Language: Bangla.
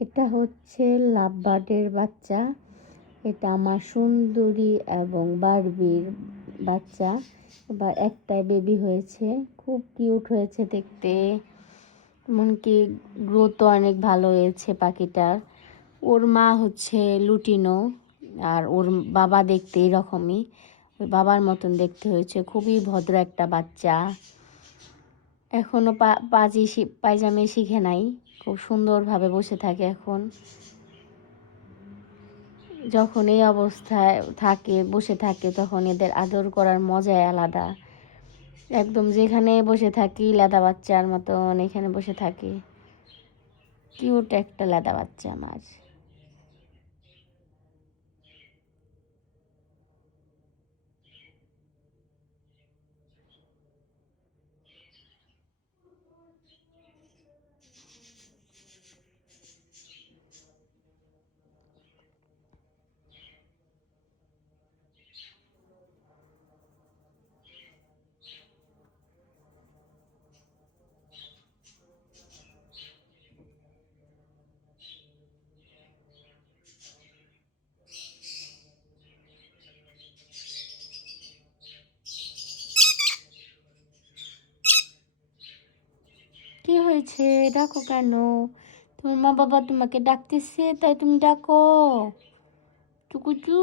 এটা হচ্ছে লাভবার্ডের বাচ্চা। এটা আমার সুন্দরী এবং বারবির বাচ্চা। এবার একটাই বেবি হয়েছে, খুব কিউট হয়েছে দেখতে, এমনকি গ্রোথও অনেক ভালো হয়েছে পাখিটার। ওর মা হচ্ছে লুটিনো, আর ওর বাবা দেখতে এরকমই, ওই বাবার মতন দেখতে হয়েছে। খুবই ভদ্র একটা বাচ্চা, এখনও পায়জামে শিখে নাই, খুব সুন্দরভাবে বসে থাকে এখন। যখন এই অবস্থায় থাকে, বসে থাকে, তখন এদের আদর করার মজাই আলাদা। একদম যেখানে বসে থাকি লেদা বাচ্চার মতন এখানে বসে থাকি। কিউট একটা লেদা বাচ্চা আমার। কি হয়েছে, ডাকো কেন? তোমার মা বাবা তোমাকে ডাকতেছে, তাই তুমি ডাকো। টুকুচু।